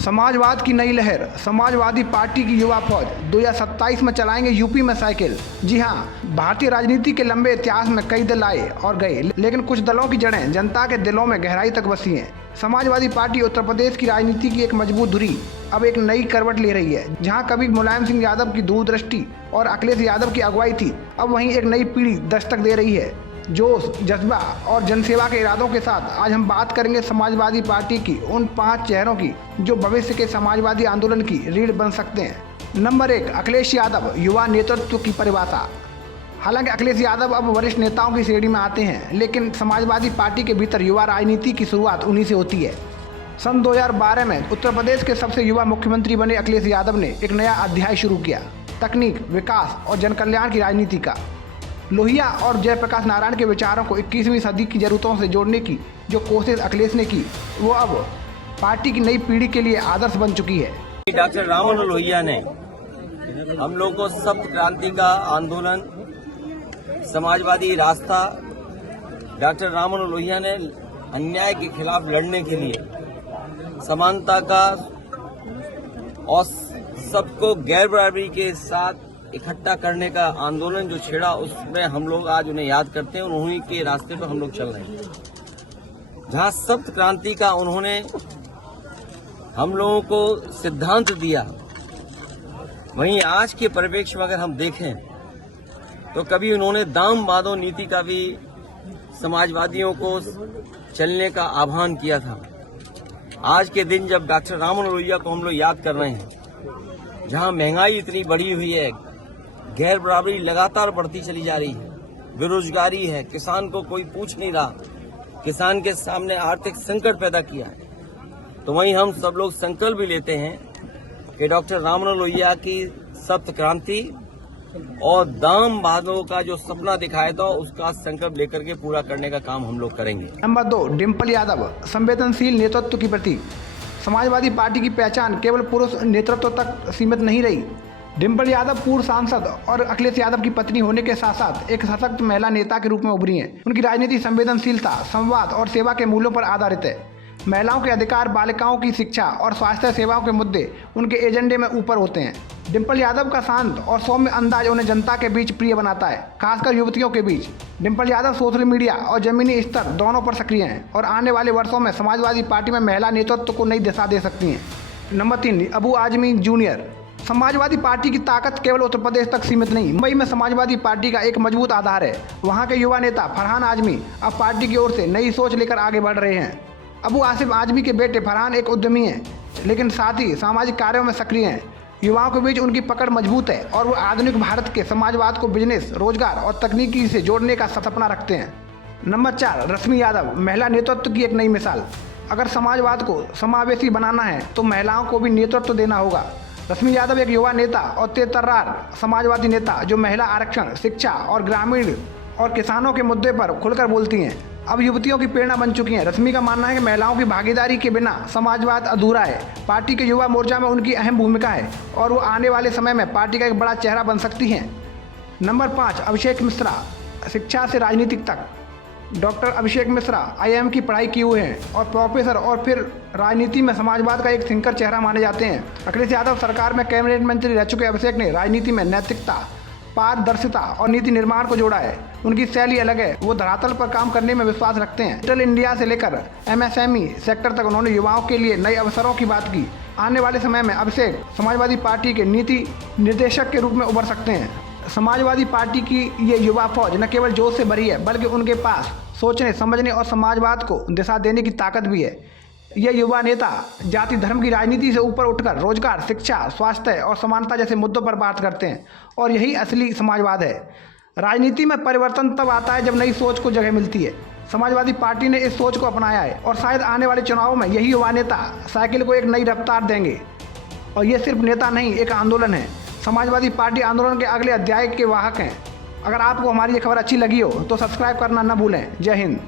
समाजवाद की नई लहर, समाजवादी पार्टी की युवा फौज 2027 में चलाएंगे यूपी में साइकिल। जी हां, भारतीय राजनीति के लंबे इतिहास में कई दल आए और गए, लेकिन कुछ दलों की जड़ें जनता के दिलों में गहराई तक बसी हैं। समाजवादी पार्टी उत्तर प्रदेश की राजनीति की एक मजबूत धुरी अब एक नई करवट ले रही है। जहां कभी मुलायम सिंह यादव की दूरदृष्टि और अखिलेश यादव की अगुवाई थी, अब वहीं एक नई पीढ़ी दस्तक दे रही है। जोश, जज्बा और जनसेवा के इरादों के साथ आज हम बात करेंगे समाजवादी पार्टी की उन 5 चेहरों की जो भविष्य के समाजवादी आंदोलन की रीढ़ बन सकते हैं। नंबर 1, अखिलेश यादव, युवा नेतृत्व की परिभाषा। हालांकि अखिलेश यादव अब वरिष्ठ नेताओं की श्रेणी में आते हैं, लेकिन समाजवादी पार्टी के भीतर युवा राजनीति की शुरुआत उन्हीं से होती है। सन 2012 में उत्तर प्रदेश के सबसे युवा मुख्यमंत्री बने अखिलेश यादव ने एक नया अध्याय शुरू किया, तकनीक, विकास और जनकल्याण की राजनीति का। लोहिया और जयप्रकाश नारायण के विचारों को 21वीं सदी की जरूरतों से जोड़ने की जो कोशिश अखिलेश ने की, वो अब पार्टी की नई पीढ़ी के लिए आदर्श बन चुकी है। डॉक्टर राममनोहर लोहिया ने हम लोग को सप्त क्रांति का आंदोलन, समाजवादी रास्ता, डॉक्टर राममनोहर लोहिया ने अन्याय के खिलाफ लड़ने के लिए, समानता का और सबको गैर बराबरी के साथ इकट्ठा करने का आंदोलन जो छेड़ा, उसमें हम लोग आज उन्हें याद करते हैं और उन्हीं के रास्ते पर हम लोग चल रहे हैं। जहां सप्त क्रांति का उन्होंने हम लोगों को सिद्धांत दिया, वहीं आज के परिप्रेक्ष्य में अगर हम देखें तो कभी उन्होंने दाम बादो नीति का भी समाजवादियों को चलने का आह्वान किया था। आज के दिन जब डॉक्टर राममनोहर लोहिया को हम लोग याद कर रहे हैं, जहां महंगाई इतनी बढ़ी हुई है, गैर बराबरी लगातार बढ़ती चली जा रही है, बेरोजगारी है, किसान को कोई पूछ नहीं रहा, किसान के सामने आर्थिक संकट पैदा किया है, तो वहीं हम सब लोग संकल्प भी लेते हैं कि डॉक्टर राममनोहर लोहिया की सप्त क्रांति और दाम बादों का जो सपना दिखाया था, उसका संकल्प लेकर के पूरा करने का काम हम लोग करेंगे। नंबर 2, डिम्पल यादव, संवेदनशील नेतृत्व की प्रतीक। समाजवादी पार्टी की पहचान केवल पुरुष नेतृत्व तक सीमित नहीं रही। डिम्पल यादव पूर्व सांसद और अखिलेश यादव की पत्नी होने के साथ साथ एक सशक्त महिला नेता के रूप में उभरी हैं। उनकी राजनीति संवेदनशीलता, संवाद और सेवा के मूल्यों पर आधारित है। महिलाओं के अधिकार, बालिकाओं की शिक्षा और स्वास्थ्य सेवाओं के मुद्दे उनके एजेंडे में ऊपर होते हैं। डिम्पल यादव का शांत और सौम्य अंदाज उन्हें जनता के बीच प्रिय बनाता है, खासकर युवतियों के बीच। डिम्पल यादव सोशल मीडिया और जमीनी स्तर दोनों पर सक्रिय हैं और आने वाले वर्षों में समाजवादी पार्टी में महिला नेतृत्व को नई दिशा दे सकती हैं। Number 3, Abu Azmi junior. Samajwadi party की ताकत केवल उत्तर प्रदेश तक सीमित नहीं, मुंबई में समाजवादी पार्टी का एक मजबूत आधार है। वहाँ के युवा नेता फरहान आजमी अब पार्टी की ओर से नई सोच लेकर आगे बढ़ रहे हैं। अबू आसिफ आजमी के बेटे फरहान एक उद्यमी हैं, लेकिन साथ ही सामाजिक कार्यों में सक्रिय हैं। युवाओं के बीच उनकी पकड़ मजबूत है और वो आधुनिक भारत के समाजवाद को बिजनेस, रोजगार और तकनीकी से जोड़ने का सपना रखते हैं। नंबर 4, रश्मि यादव, महिला नेतृत्व की एक नई मिसाल। अगर समाजवाद को समावेशी बनाना है तो महिलाओं को भी नेतृत्व देना होगा। रश्मि यादव एक युवा नेता और तेज-तर्रार समाजवादी नेता जो महिला आरक्षण, शिक्षा और ग्रामीण और किसानों के मुद्दे पर खुलकर बोलती हैं, अब युवतियों की प्रेरणा बन चुकी हैं। रश्मि का मानना है कि महिलाओं की भागीदारी के बिना समाजवाद अधूरा है। पार्टी के युवा मोर्चा में उनकी अहम भूमिका है और वो आने वाले समय में पार्टी का एक बड़ा चेहरा बन सकती हैं। नंबर 5, अभिषेक मिश्रा, शिक्षा से राजनीतिक तक। डॉक्टर अभिषेक मिश्रा IIM की पढ़ाई किए हुए हैं और प्रोफेसर और फिर राजनीति में समाजवाद का एक थिंकर चेहरा माने जाते हैं। अखिलेश यादव सरकार में कैबिनेट मंत्री रह चुके अभिषेक ने राजनीति में नैतिकता, पारदर्शिता और नीति निर्माण को जोड़ा है। उनकी शैली अलग है, वो धरातल पर काम करने में विश्वास रखते हैं। डिजिटल इंडिया से लेकर MSME सेक्टर तक उन्होंने युवाओं के लिए नए अवसरों की बात की। आने वाले समय में अभिषेक समाजवादी पार्टी के नीति निर्देशक के रूप में उभर सकते हैं। समाजवादी पार्टी की ये युवा फौज न केवल जोश से भरी है, बल्कि उनके पास सोचने, समझने और समाजवाद को दिशा देने की ताकत भी है। ये युवा नेता जाति धर्म की राजनीति से ऊपर उठकर रोजगार, शिक्षा, स्वास्थ्य और समानता जैसे मुद्दों पर बात करते हैं और यही असली समाजवाद है। राजनीति में परिवर्तन तब आता है जब नई सोच को जगह मिलती है। समाजवादी पार्टी ने इस सोच को अपनाया है और शायद आने वाले चुनावों में यही युवा नेता साइकिल को एक नई रफ्तार देंगे। और ये सिर्फ नेता नहीं, एक आंदोलन है। समाजवादी पार्टी आंदोलन के अगले अध्याय के वाहक हैं। अगर आपको हमारी ये खबर अच्छी लगी हो तो सब्सक्राइब करना न भूलें। जय हिंद।